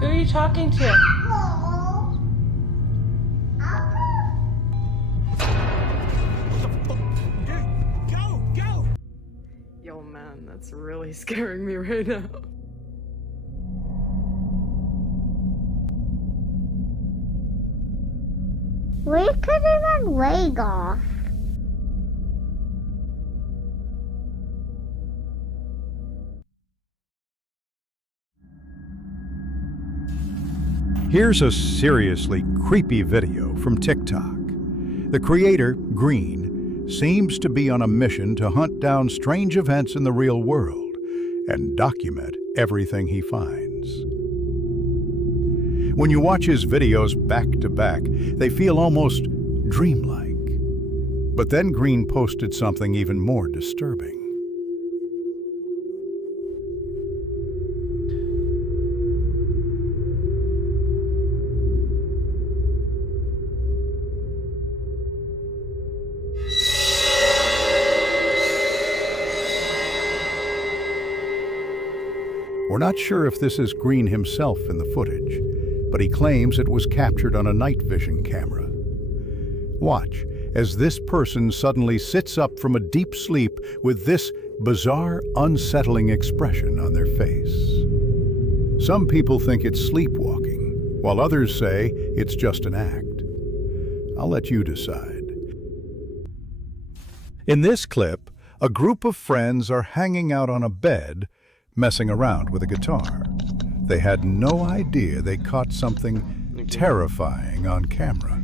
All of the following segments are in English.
Who are you talking to? Go! Yo, man, that's really scaring me right now. We could even leg off. Here's a seriously creepy video from TikTok. The creator, Green, seems to be on a mission to hunt down strange events in the real world and document everything he finds. When you watch his videos back to back, they feel almost dreamlike. But then Green posted something even more disturbing. We're not sure if this is Green himself in the footage, but he claims it was captured on a night vision camera. Watch as this person suddenly sits up from a deep sleep with this bizarre, unsettling expression on their face. Some people think it's sleepwalking, while others say it's just an act. I'll let you decide. In this clip, a group of friends are hanging out on a bed, messing around with a guitar. They had no idea they caught something terrifying on camera.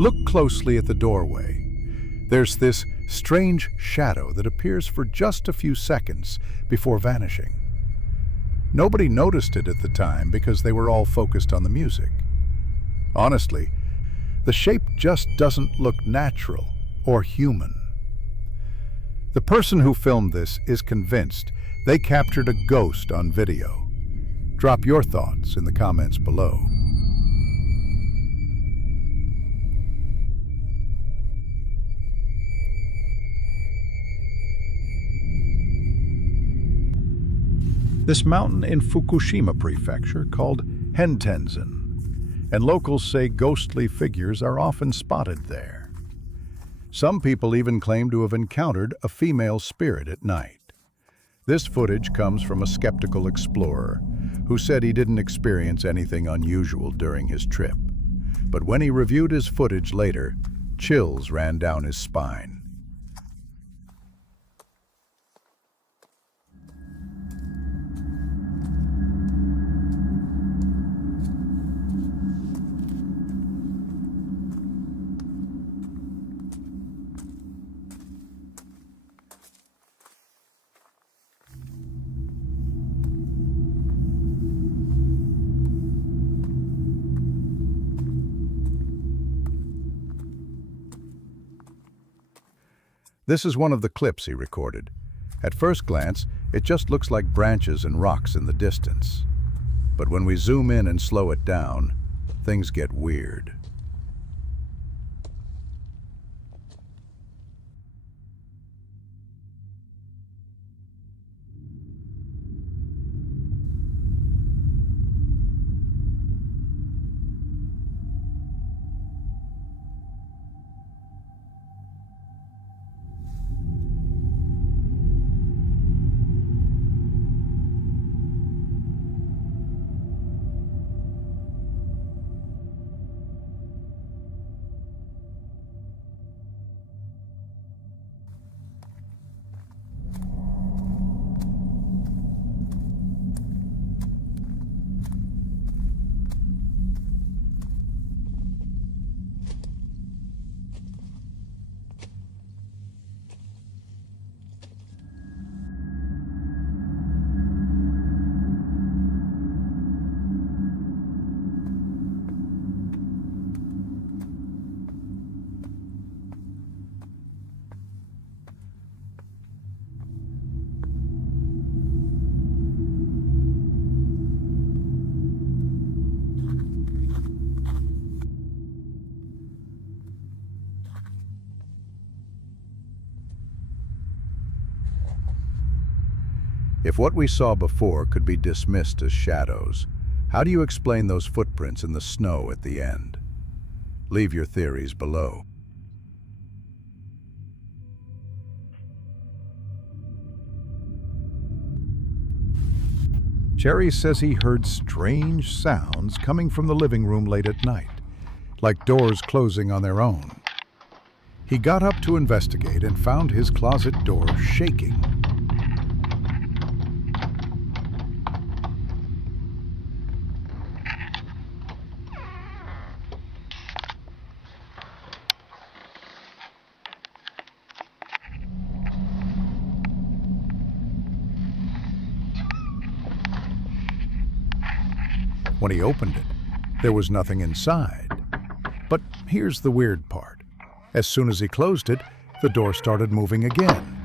Look closely at the doorway. There's this strange shadow that appears for just a few seconds before vanishing. Nobody noticed it at the time because they were all focused on the music. Honestly, the shape just doesn't look natural or human. The person who filmed this is convinced they captured a ghost on video. Drop your thoughts in the comments below. This mountain in Fukushima Prefecture called Hentenzen, and locals say ghostly figures are often spotted there. Some people even claim to have encountered a female spirit at night. This footage comes from a skeptical explorer who said he didn't experience anything unusual during his trip. But when he reviewed his footage later, chills ran down his spine. This is one of the clips he recorded. At first glance, it just looks like branches and rocks in the distance. But when we zoom in and slow it down, things get weird. If what we saw before could be dismissed as shadows, how do you explain those footprints in the snow at the end? Leave your theories below. Jerry says he heard strange sounds coming from the living room late at night, like doors closing on their own. He got up to investigate and found his closet door shaking. When he opened it, there was nothing inside. But here's the weird part. As soon as he closed it, the door started moving again.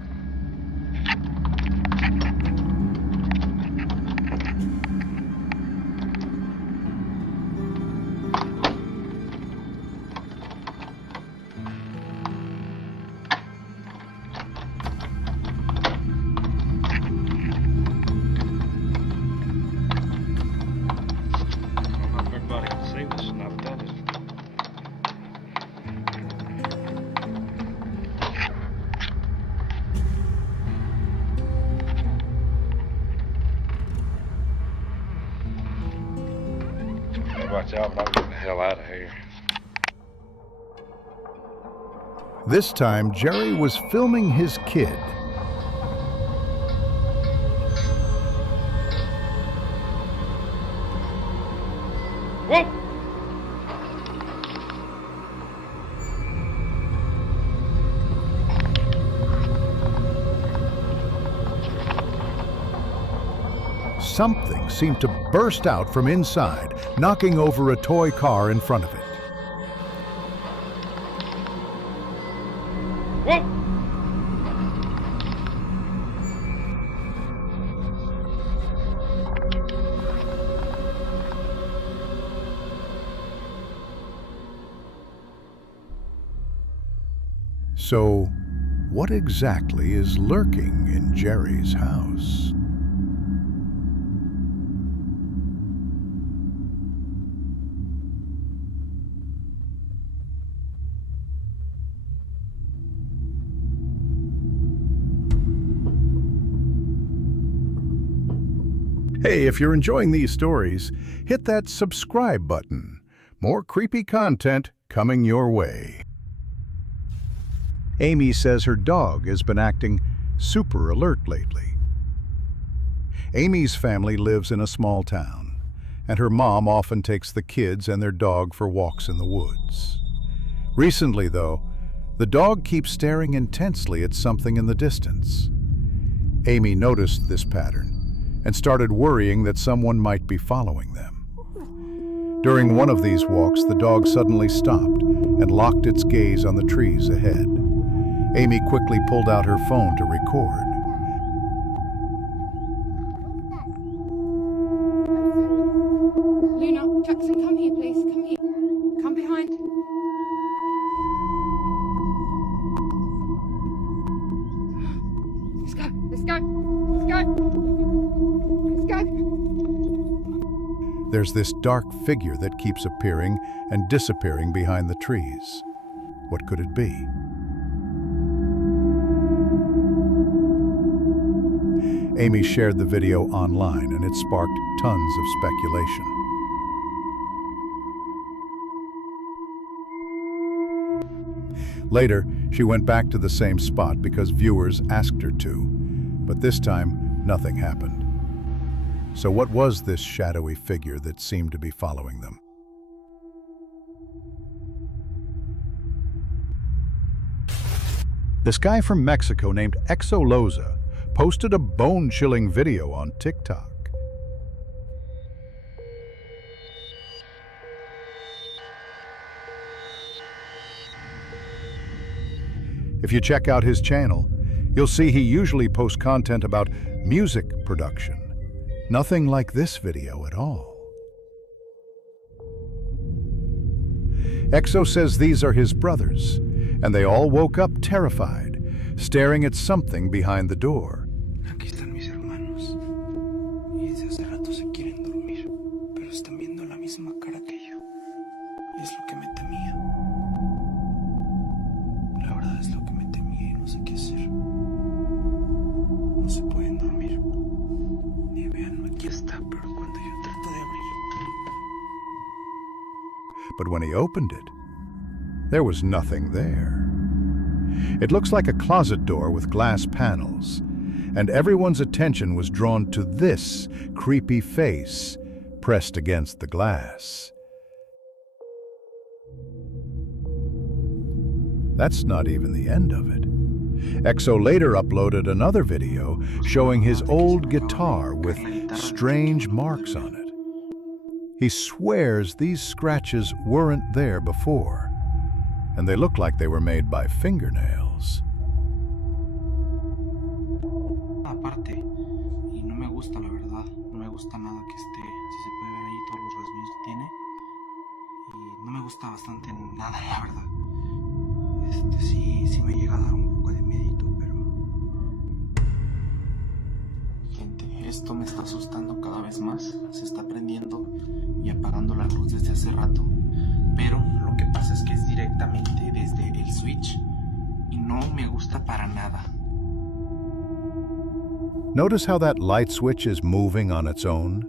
Everybody can see this, and I've done it. Watch out, I'm getting the hell out of here. This time, Jerry was filming his kid. Whoa! Something seemed to burst out from inside, knocking over a toy car in front of it. Whoa! So, what exactly is lurking in Jerry's house? Hey, if you're enjoying these stories, hit that subscribe button. More creepy content coming your way. Amy says her dog has been acting super alert lately. Amy's family lives in a small town, and her mom often takes the kids and their dog for walks in the woods. Recently, though, the dog keeps staring intensely at something in the distance. Amy noticed this pattern and started worrying that someone might be following them. During one of these walks, the dog suddenly stopped and locked its gaze on the trees ahead. Amy quickly pulled out her phone to record. Luna, Jackson, come here, please. Come here. Come behind. Let's go. Let's go. Let's go. Let's go. There's this dark figure that keeps appearing and disappearing behind the trees. What could it be? Amy shared the video online, and it sparked tons of speculation. Later, she went back to the same spot because viewers asked her to, but this time, nothing happened. So what was this shadowy figure that seemed to be following them? This guy from Mexico named Exoloza posted a bone-chilling video on TikTok. If you check out his channel, you'll see he usually posts content about music production. Nothing like this video at all. Exo says these are his brothers, and they all woke up terrified, staring at something behind the door. Aquí están mis hermanos. but when he opened it, there was nothing there. It looks like a closet door with glass panels, and everyone's attention was drawn to this creepy face pressed against the glass. That's not even the end of it. EXO later uploaded another video showing his old guitar with strange marks on it. He swears these scratches weren't there before, and they look like they were made by fingernails. Aparte, y no me gusta la verdad, no me gusta nada que esté, si se puede ver ahí todos los rasguños que tiene, y no me gusta bastante nada la verdad. Sí me llega a dar un poco de miedito, pero... Gente, esto me está asustando cada vez más, se está prendiendo y apagando la luz desde hace rato, pero lo que pasa es que es directamente desde el switch y no me gusta para nada. Notice how that light switch is moving on its own?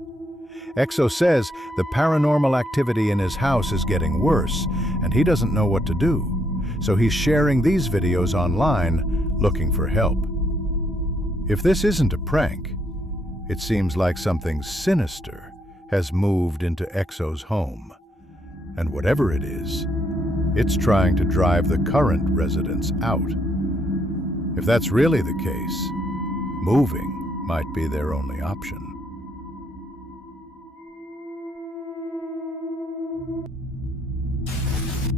EXO says the paranormal activity in his house is getting worse, and he doesn't know what to do. So he's sharing these videos online, looking for help. If this isn't a prank, it seems like something sinister has moved into EXO's home. And whatever it is, it's trying to drive the current residents out. If that's really the case, moving might be their only option.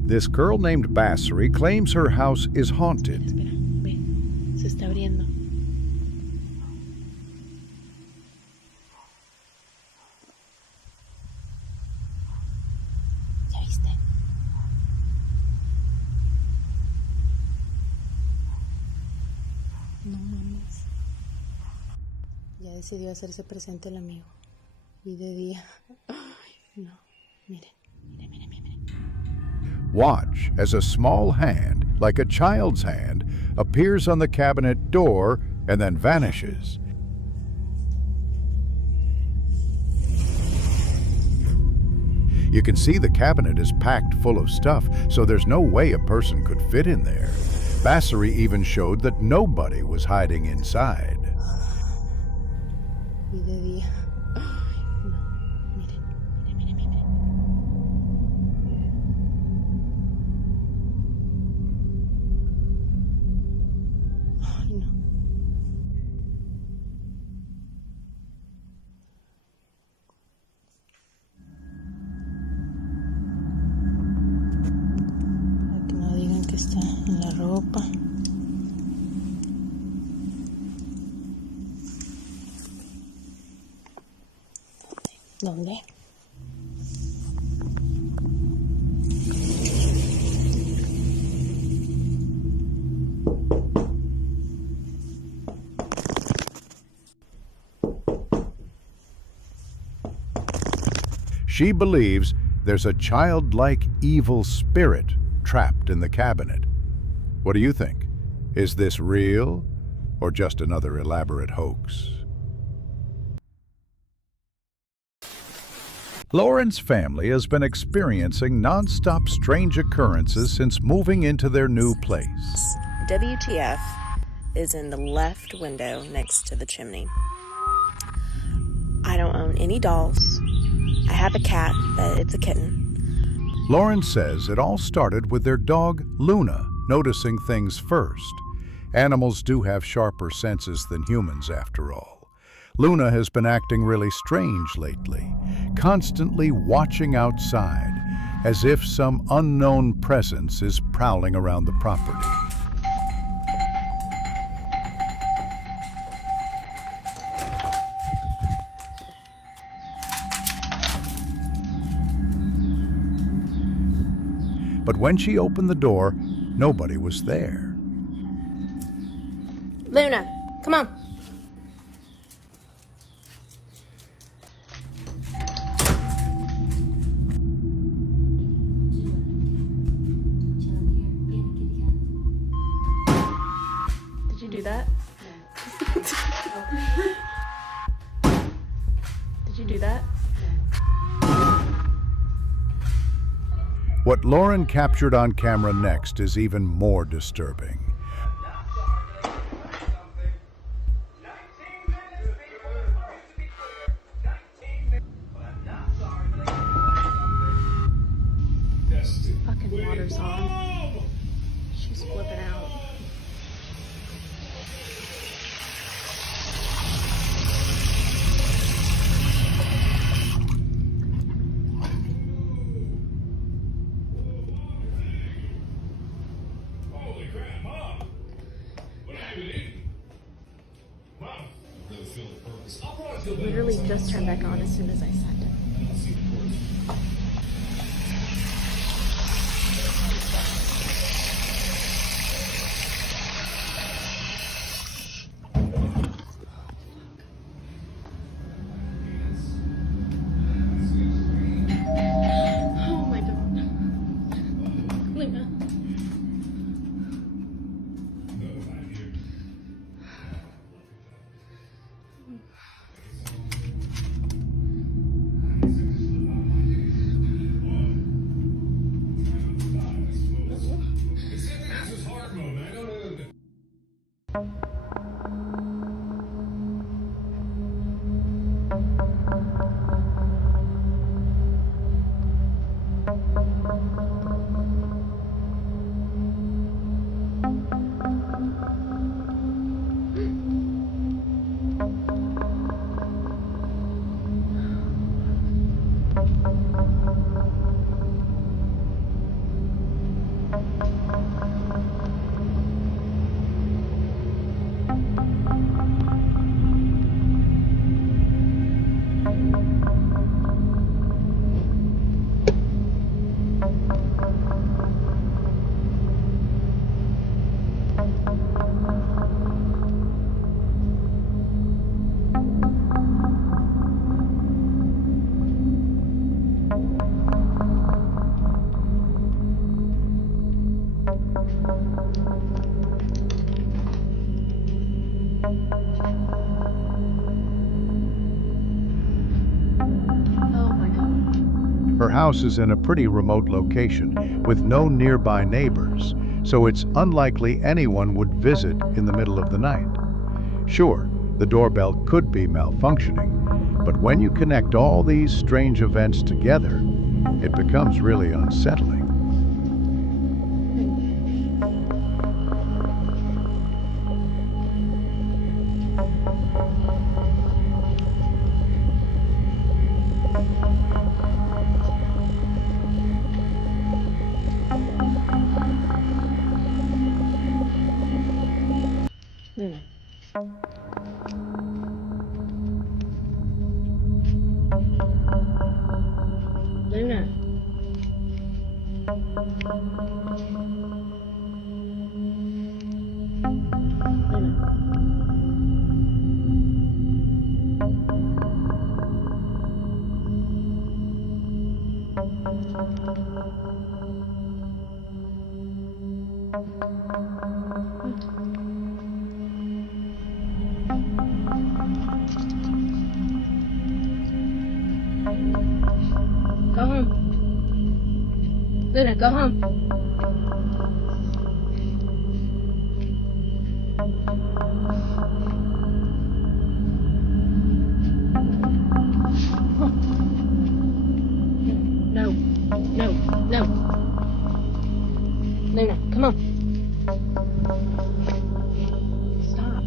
This girl named Bassery claims her house is haunted. Espera, ve, se está abriendo. ¿Ya viste? No mames. Ya decidió hacerse presente el amigo. Y de día. Ay, no, miren. Watch as a small hand, like a child's hand, appears on the cabinet door and then vanishes. You can see the cabinet is packed full of stuff, so there's no way a person could fit in there. Bassery even showed that nobody was hiding inside. Y de día. Ay, no, miren. Ay, no. Para que no digan que está en la ropa. ¿Dónde? She believes there's a childlike evil spirit trapped in the cabinet. What do you think? Is this real or just another elaborate hoax? Lauren's family has been experiencing non-stop strange occurrences since moving into their new place. WTF is in the left window next to the chimney. I don't own any dolls. I have a cat, but it's a kitten. Lauren says it all started with their dog, Luna, noticing things first. Animals do have sharper senses than humans, after all. Luna has been acting really strange lately, constantly watching outside, as if some unknown presence is prowling around the property. But when she opened the door, nobody was there. Luna, come on. Did you do that? Did you do that? What Lauren captured on camera next is even more disturbing. Fucking water's on. She's flipping out. Holy crap, Mom! What have you been eating? Mom, really feel the purpose. I'll probably feel better. Literally just turned back on as soon as I sat down. I don't see the purpose. Oh my god. Luna. This is hard mode. I don't know. Oh my god. Her house is in a pretty remote location with no nearby neighbors, so it's unlikely anyone would visit in the middle of the night. Sure, the doorbell could be malfunctioning, but when you connect all these strange events together, it becomes really unsettling. Luna. Luna. Luna. Go home. Luna, go home. No, no, no. Luna, come on. Stop.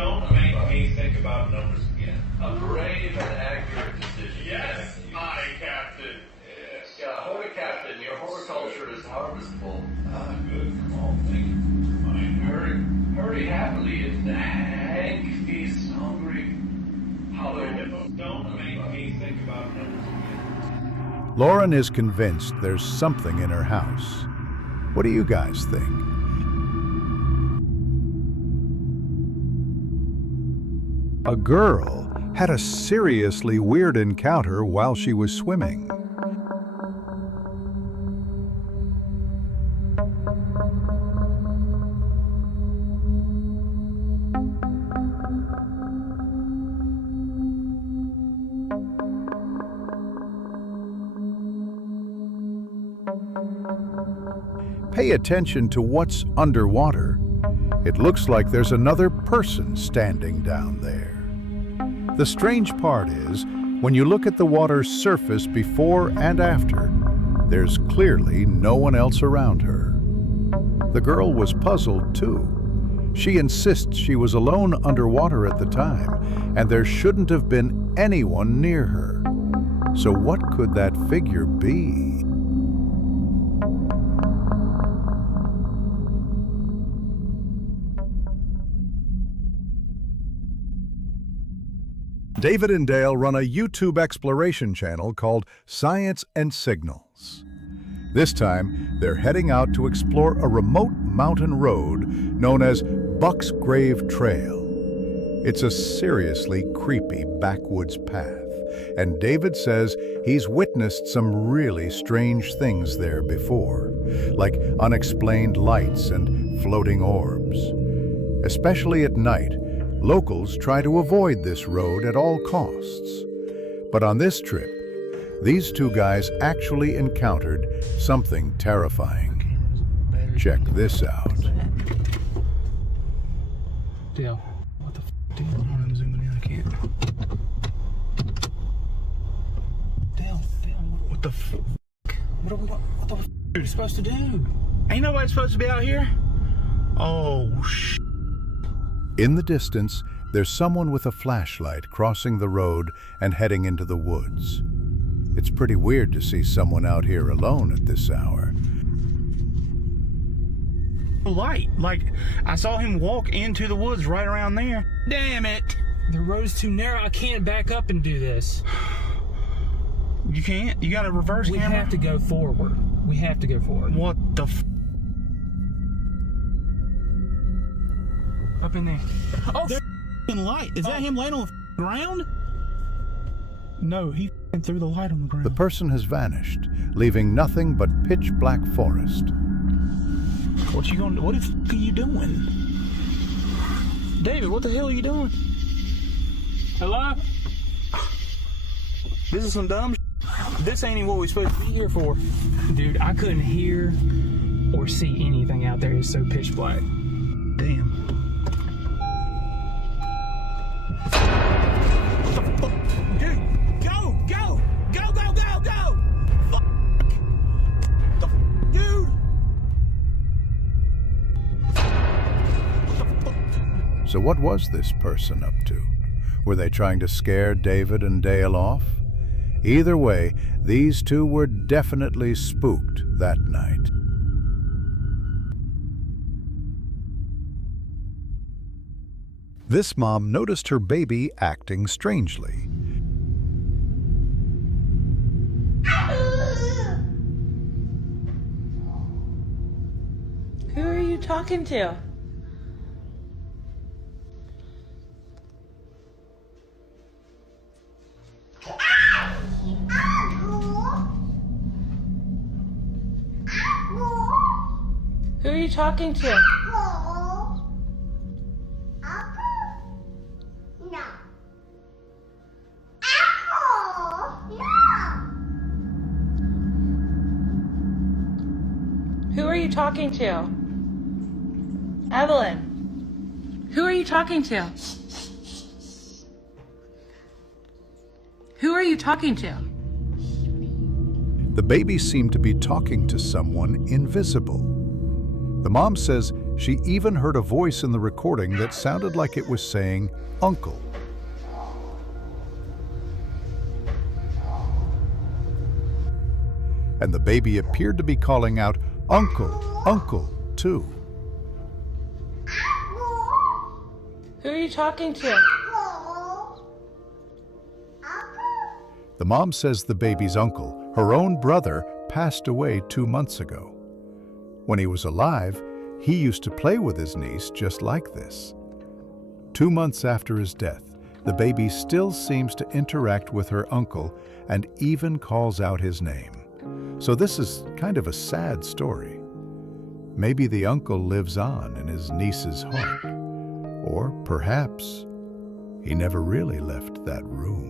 Don't make me think about numbers again. A brave and accurate decision. Yes, my captain. Yes. Yeah, horticaptain, your horticulture is harvestable. Ah, good. Come on, thank you. Fine. Hurry happily. It's the Hank feast hungry. Hollow. Don't make me think about numbers again. Lauren is convinced there's something in her house. What do you guys think? A girl had a seriously weird encounter while she was swimming. Pay attention to what's underwater. It looks like there's another person standing down there. The strange part is, when you look at the water's surface before and after, there's clearly no one else around her. The girl was puzzled too. She insists she was alone underwater at the time, and there shouldn't have been anyone near her. So what could that figure be? David and Dale run a YouTube exploration channel called Science and Signals. This time, they're heading out to explore a remote mountain road known as Buck's Grave Trail. It's a seriously creepy backwoods path, and David says he's witnessed some really strange things there before, like unexplained lights and floating orbs. Especially at night, locals try to avoid this road at all costs. But on this trip, these two guys actually encountered something terrifying. Check this out. Dale, what the f***, Dale? I'm zooming in, I can't. Dale, what the f***? What the f*** are you supposed to do? Ain't nobody supposed to be out here? Oh, sh**. In the distance, there's someone with a flashlight crossing the road and heading into the woods. It's pretty weird to see someone out here alone at this hour. Light, like I saw him walk into the woods right around there. Damn it! The road's too narrow. I can't back up and do this. You can't? You got a reverse camera? We have to go forward. We have to go forward. What the f***? Up in there. Oh, there's light. Is that him laying on the ground? No, he threw the light on the ground. The person has vanished, leaving nothing but pitch black forest. What the f*** are you doing? David, what the hell are you doing? Hello? This is some dumb shit. This ain't even what we're supposed to be here for. Dude, I couldn't hear or see anything out there. It's so pitch black. Damn. Dude, go! Fuck! The f***, dude! So what was this person up to? Were they trying to scare David and Dale off? Either way, these two were definitely spooked that night. This mom noticed her baby acting strangely. Who are you talking to? Who are you talking to? Who are you talking to? Evelyn. Who are you talking to? Who are you talking to? The baby seemed to be talking to someone invisible. The mom says She even heard a voice in the recording that sounded like it was saying, "Uncle." And the baby appeared to be calling out, "Uncle, Uncle," too. Who are you talking to? The mom says the baby's uncle, her own brother, passed away 2 months ago. When he was alive, he used to play with his niece just like this. 2 months after his death, the baby still seems to interact with her uncle and even calls out his name. So this is kind of a sad story. Maybe the uncle lives on in his niece's heart. Or perhaps he never really left that room.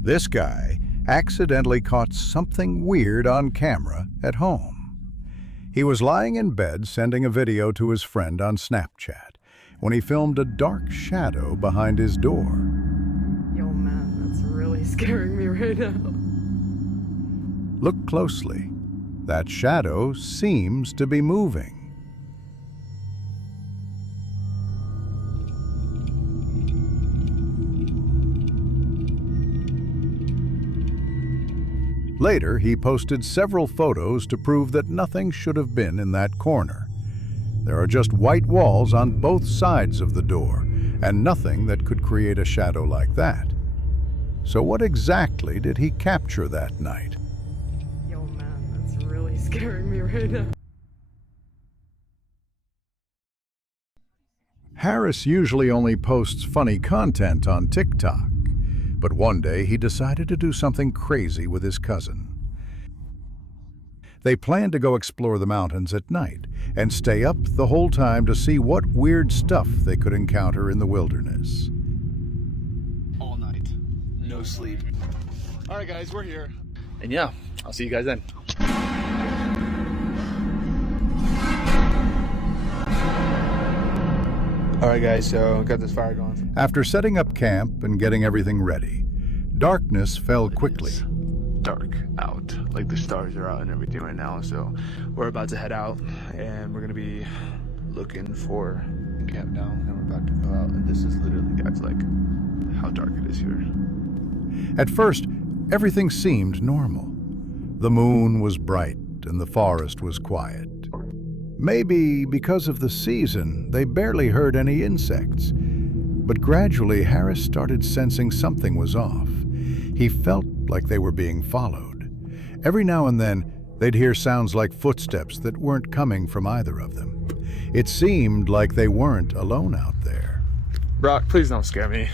This guy accidentally caught something weird on camera at home. He was lying in bed sending a video to his friend on Snapchat when he filmed a dark shadow behind his door. Yo, man, that's really scaring me right now. Look closely. That shadow seems to be moving. Later, he posted several photos to prove that nothing should have been in that corner. There are just white walls on both sides of the door, and nothing that could create a shadow like that. So what exactly did he capture that night? Yo, man, that's really scaring me right now. Harris usually only posts funny content on TikTok. But one day he decided to do something crazy with his cousin. They planned to go explore the mountains at night and stay up the whole time to see what weird stuff they could encounter in the wilderness. All night. No sleep. All right, guys, we're here. And yeah, I'll see you guys then. All right, guys, so got this fire going. After setting up camp and getting everything ready, darkness fell quickly. It's dark out, like the stars are out and everything right now, so we're about to head out and we're gonna be looking for camp now, and we're about to go out, and this is literally, guys, like how dark it is here. At first, everything seemed normal. The moon was bright and the forest was quiet. Maybe because of the season, they barely heard any insects. But gradually, Harris started sensing something was off. He felt like they were being followed. Every now and then, they'd hear sounds like footsteps that weren't coming from either of them. It seemed like they weren't alone out there. Brock, please don't scare me.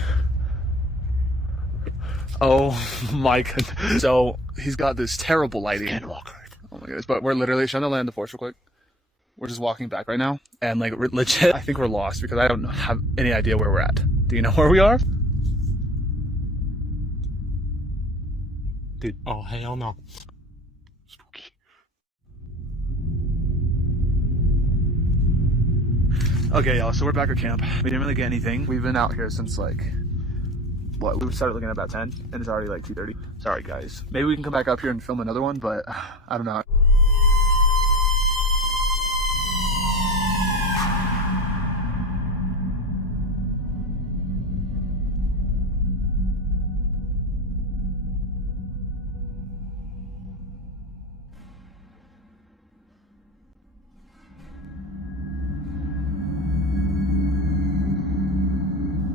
Oh my goodness. So, he's got this terrible lighting. Oh my goodness, but we're literally trying to land the force real quick. We're just walking back right now, and like legit, I think we're lost because I don't have any idea where we're at. Do you know where we are? Dude, oh hell no. Spooky. Okay, y'all, so we're back at camp. We didn't really get anything. We've been out here since like, what, we started looking at about 10, and it's already like 2:30. Sorry, guys. Maybe we can come back up here and film another one, but I don't know.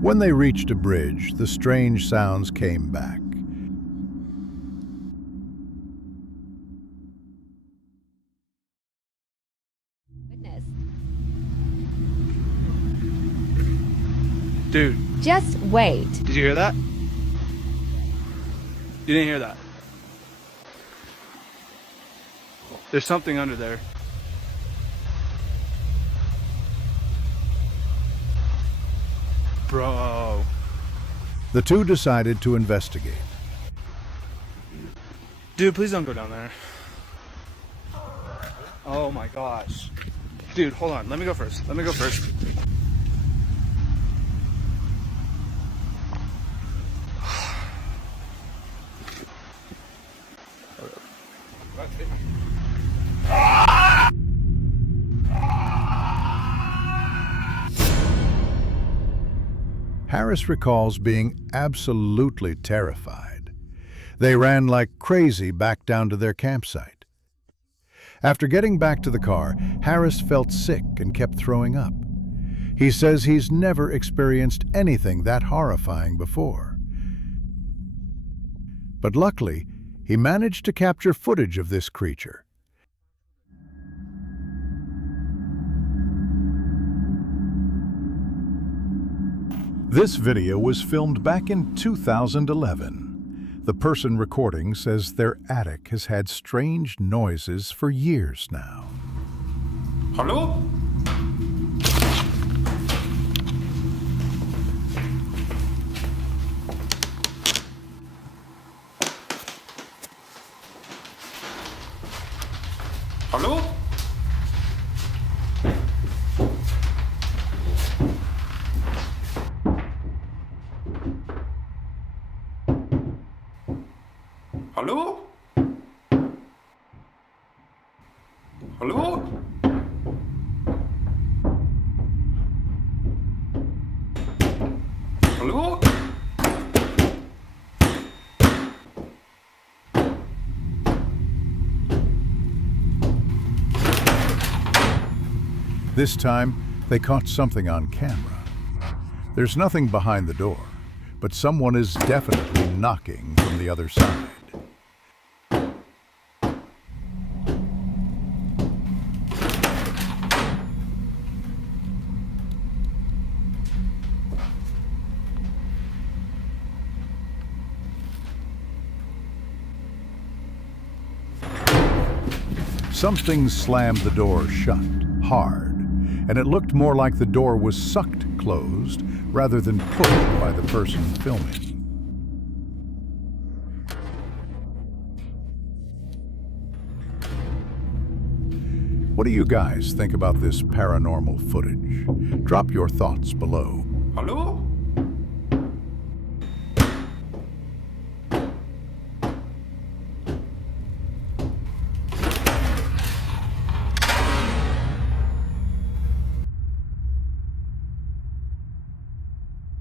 When they reached a bridge, the strange sounds came back. Goodness. Dude. Just wait. Did you hear that? You didn't hear that? There's something under there. Bro. The two decided to investigate. Dude, please don't go down there. Oh my gosh. Dude, hold on. Let me go first. Let me go first. Harris recalls being absolutely terrified. They ran like crazy back down to their campsite. After getting back to the car, Harris felt sick and kept throwing up. He says he's never experienced anything that horrifying before. But luckily, he managed to capture footage of this creature. This video was filmed back in 2011. The person recording says their attic has had strange noises for years now. Hello? Hello? Hello? Hello? Hello? This time, they caught something on camera. There's nothing behind the door, but someone is definitely knocking from the other side. Something slammed the door shut, hard, and it looked more like the door was sucked closed rather than pushed by the person filming. What do you guys think about this paranormal footage? Drop your thoughts below. Hello?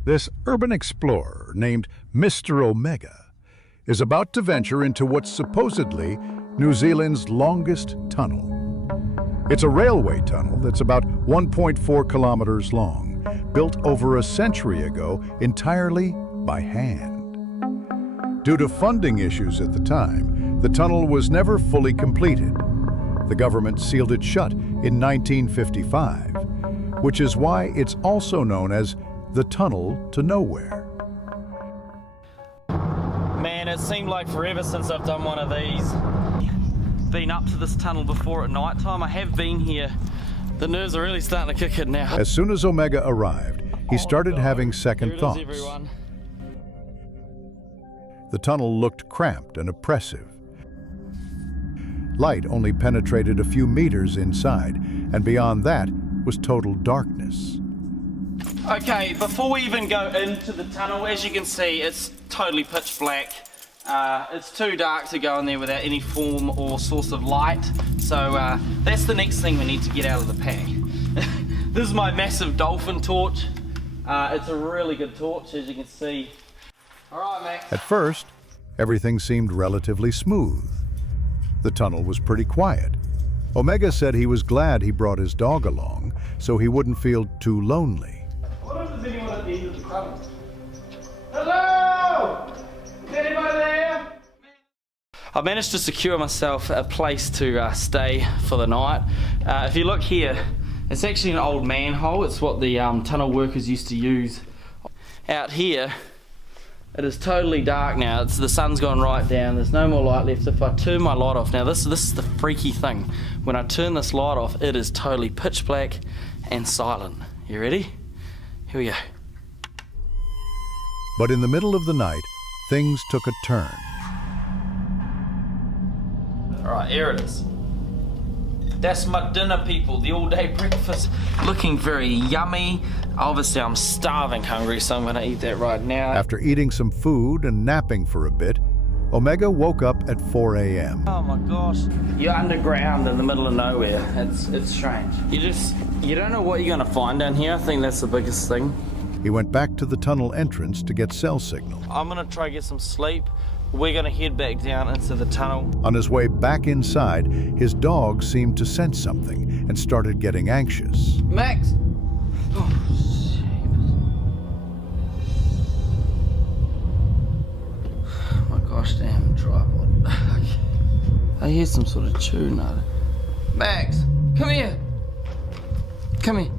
This urban explorer named Mr. Omega is about to venture into what's supposedly New Zealand's longest tunnel. It's a railway tunnel that's about 1.4 kilometers long, built over a century ago entirely by hand. Due to funding issues at the time, the tunnel was never fully completed. The government sealed it shut in 1955, which is why it's also known as the Tunnel to Nowhere. Man, it seemed like forever since I've done one of these. Been up to this tunnel before at night time. I have been here. The nerves are really starting to kick in now. As soon as Omega arrived, he started having second thoughts. Everyone. The tunnel looked cramped and oppressive. Light only penetrated a few meters inside, and beyond that was total darkness. Okay, before we even go into the tunnel, as you can see, it's totally pitch black. It's too dark to go in there without any form or source of light. So that's the next thing we need to get out of the pack. This is my massive dolphin torch. It's a really good torch, as you can see. All right, Max. At first, everything seemed relatively smooth. The tunnel was pretty quiet. Omega said he was glad he brought his dog along so he wouldn't feel too lonely. What if there's anyone at the end of the tunnel? Hello? Is anybody there? I managed to secure myself a place to stay for the night. If you look here, it's actually an old manhole. It's what the tunnel workers used to use. Out here, it is totally dark now. The sun's gone right down. There's no more light left. If I turn my light off, now this is the freaky thing. When I turn this light off, it is totally pitch black and silent. You ready? Here we go. But in the middle of the night, things took a turn. All right, here it is. That's my dinner, people. The all-day breakfast. Looking very yummy. Obviously, I'm starving hungry, so I'm gonna eat that right now. After eating some food and napping for a bit, Omega woke up at 4 a.m. Oh my gosh. You're underground in the middle of nowhere. It's strange. You don't know what you're gonna find down here. I think that's the biggest thing. he went back to the tunnel entrance to get cell signal. I'm gonna try to get some sleep. We're gonna head back down into the tunnel. On his way back inside, his dog seemed to sense something and started getting anxious. Max! Oh, my gosh damn tripod. I hear some sort of tune out of it. Max, come here. Come here.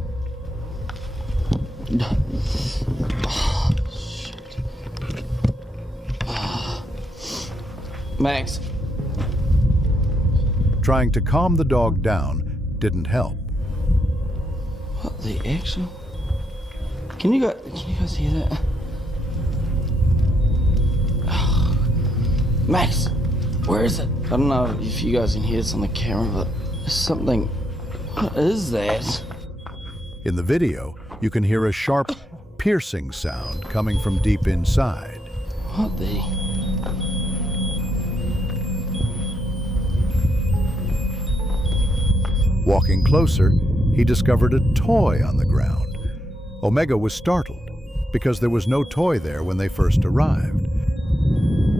Oh, shit. Max. Trying to calm the dog down didn't help. What the actual? Can you guys hear that? Oh. Max, where is it? I don't know if you guys can hear this on the camera, but there's something. What is that? In the video, you can hear a sharp, piercing sound coming from deep inside. What the? Walking closer, he discovered a toy on the ground. Omega was startled because there was no toy there when they first arrived.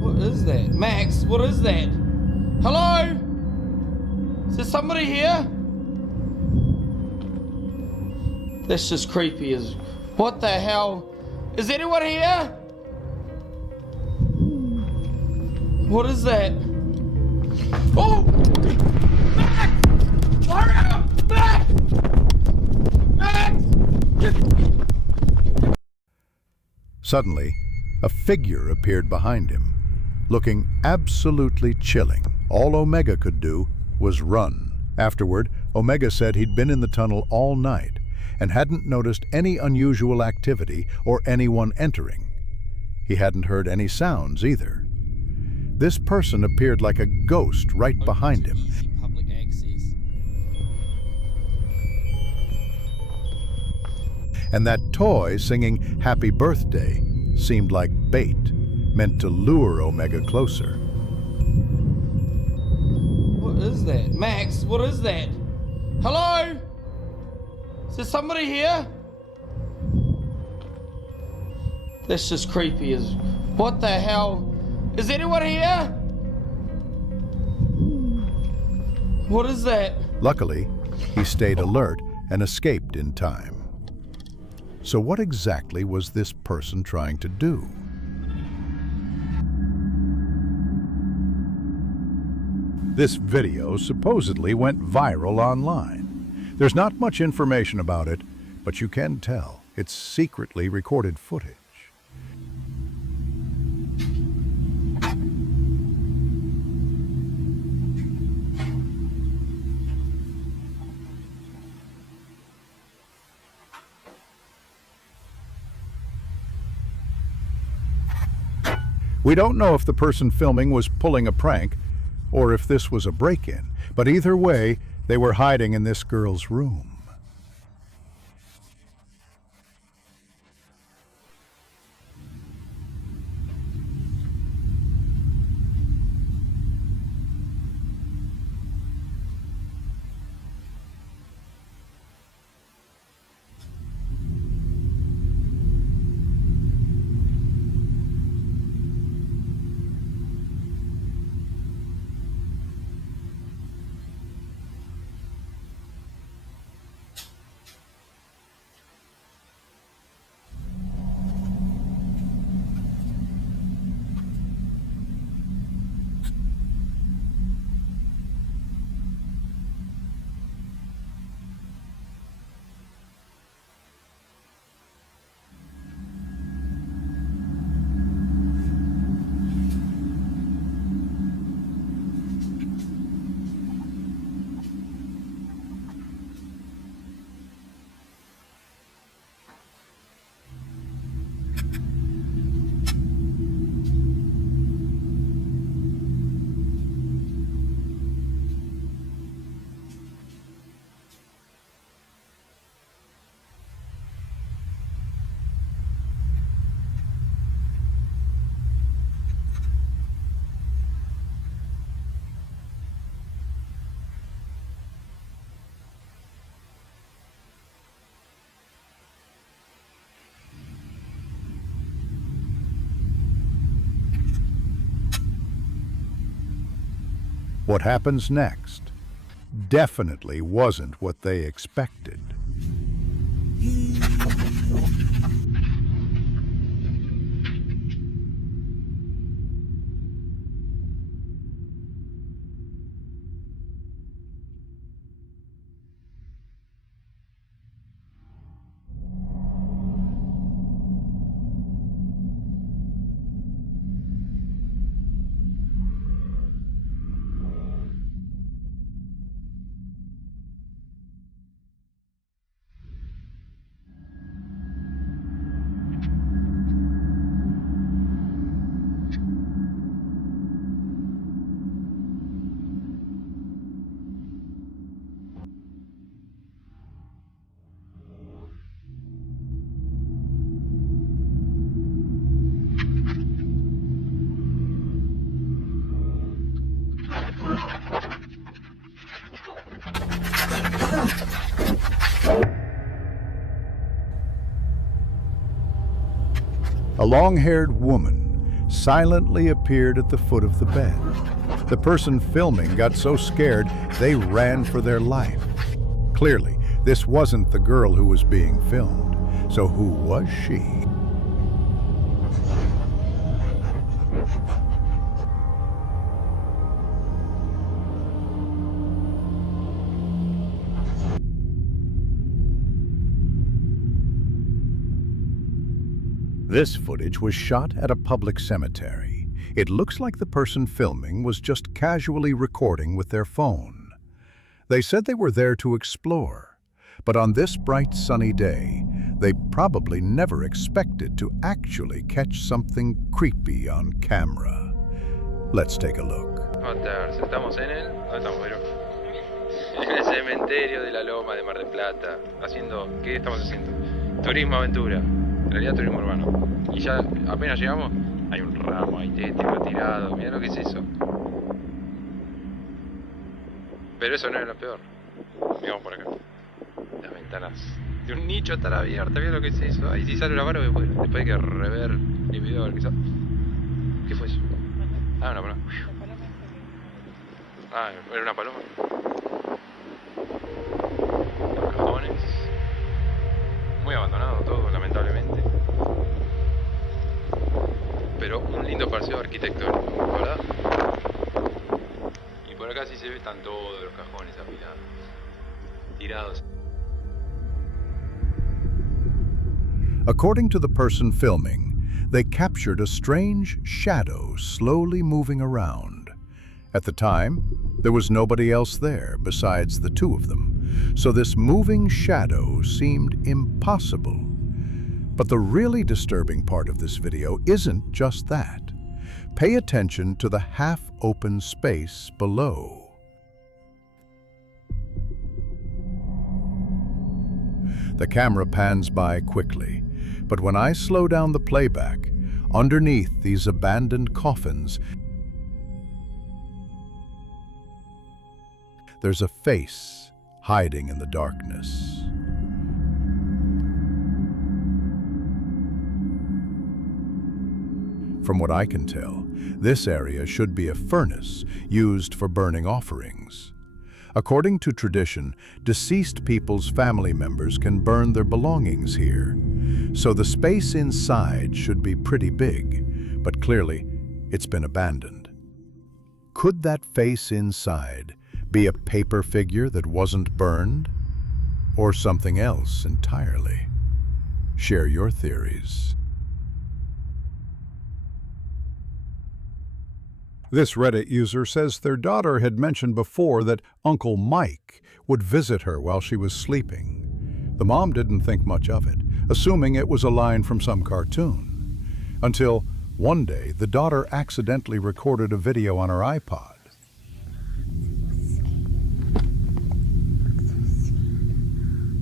What is that? Max, what is that? Hello? Is there somebody here? That's just creepy as... What the hell? Is anyone here? What is that? Oh! Max! Hurry up! Max! Max! Suddenly, a figure appeared behind him, looking absolutely chilling. All Omega could do was run. Afterward, Omega said he'd been in the tunnel all night and hadn't noticed any unusual activity or anyone entering. He hadn't heard any sounds either. This person appeared like a ghost right behind him. Public access. And that toy singing "Happy Birthday" seemed like bait, meant to lure Omega closer. What is that? Max, what is that? Hello? Is there somebody here? That's just creepy as... What the hell? Is anyone here? What is that? Luckily, he stayed alert and escaped in time. So what exactly was this person trying to do? This video supposedly went viral online. There's not much information about it, but you can tell it's secretly recorded footage. We don't know if the person filming was pulling a prank or if this was a break-in, but either way, they were hiding in this girl's room. What happens next definitely wasn't what they expected. A long-haired woman silently appeared at the foot of the bed. The person filming got so scared they ran for their life. Clearly, this wasn't the girl who was being filmed. So who was she? This footage was shot at a public cemetery. It looks like the person filming was just casually recording with their phone. They said they were there to explore, but on this bright sunny day, they probably never expected to actually catch something creepy on camera. Let's take a look. Estamos en el... ¿Dónde estamos, Vero? En el cementerio de la Loma de Mar del Plata. ¿Qué estamos haciendo? Turismo aventura. En realidad turismo urbano. Y ya apenas llegamos, hay un ramo ahí tétrico tirado. Mira lo que es eso. Pero eso no es lo peor. Miramos por acá. Las ventanas de un nicho están abiertas. Mira lo que es eso. Ahí si sale la mano, después hay que rever el video a ver qué sale. ¿Qué fue eso? Ah, una paloma. Ah, era una paloma. Los cajones. Muy abandonado todo, lamentablemente. Pero un lindo paseo arquitectónico, ¿verdad? Y por acá sí se ven todos los cajones apilados, tirados. According to the person filming, they captured a strange shadow slowly moving around. At the time, there was nobody else there besides the two of them, so this moving shadow seemed impossible. But the really disturbing part of this video isn't just that. Pay attention to the half-open space below. The camera pans by quickly, but when I slow down the playback, underneath these abandoned coffins, there's a face hiding in the darkness. From what I can tell, this area should be a furnace used for burning offerings. According to tradition, deceased people's family members can burn their belongings here, so the space inside should be pretty big, but clearly it's been abandoned. Could that face inside be a paper figure that wasn't burned, or something else entirely? Share your theories. This Reddit user says their daughter had mentioned before that Uncle Mike would visit her while she was sleeping. The mom didn't think much of it, assuming it was a line from some cartoon. Until one day, the daughter accidentally recorded a video on her iPod.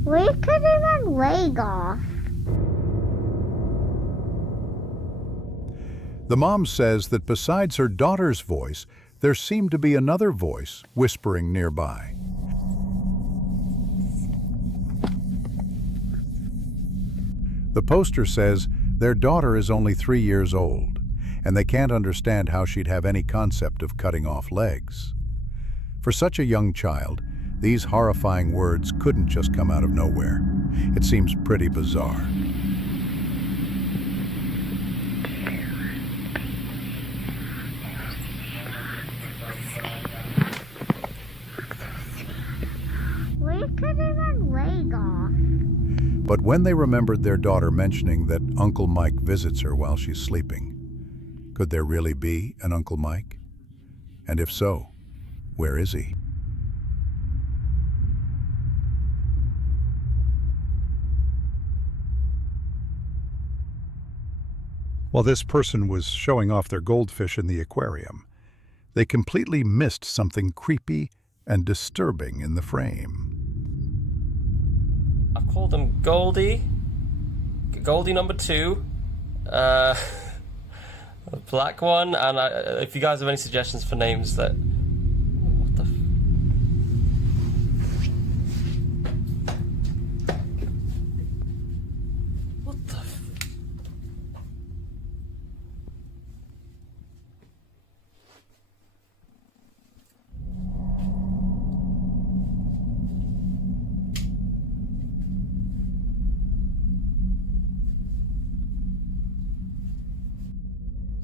We could even leg off. The mom says that besides her daughter's voice, there seemed to be another voice whispering nearby. The poster says their daughter is only 3 years old, and they can't understand how she'd have any concept of cutting off legs. For such a young child, these horrifying words couldn't just come out of nowhere. It seems pretty bizarre. We could even wake off. But when they remembered their daughter mentioning that Uncle Mike visits her while she's sleeping, could there really be an Uncle Mike? And if so, where is he? While this person was showing off their goldfish in the aquarium, they completely missed something creepy and disturbing in the frame. I've called him Goldie number 2, a black one, and if you guys have any suggestions for names that... What the What the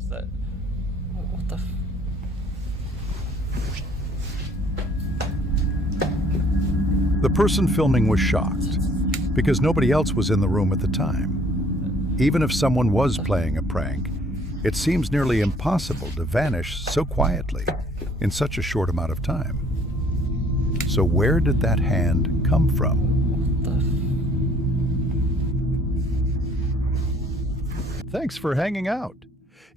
that? What the The person filming was shocked because nobody else was in the room at the time. Even if someone was playing a prank, it seems nearly impossible to vanish so quietly in such a short amount of time. So where did that hand come from? Thanks for hanging out.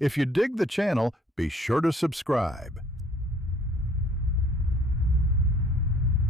If you dig the channel, be sure to subscribe.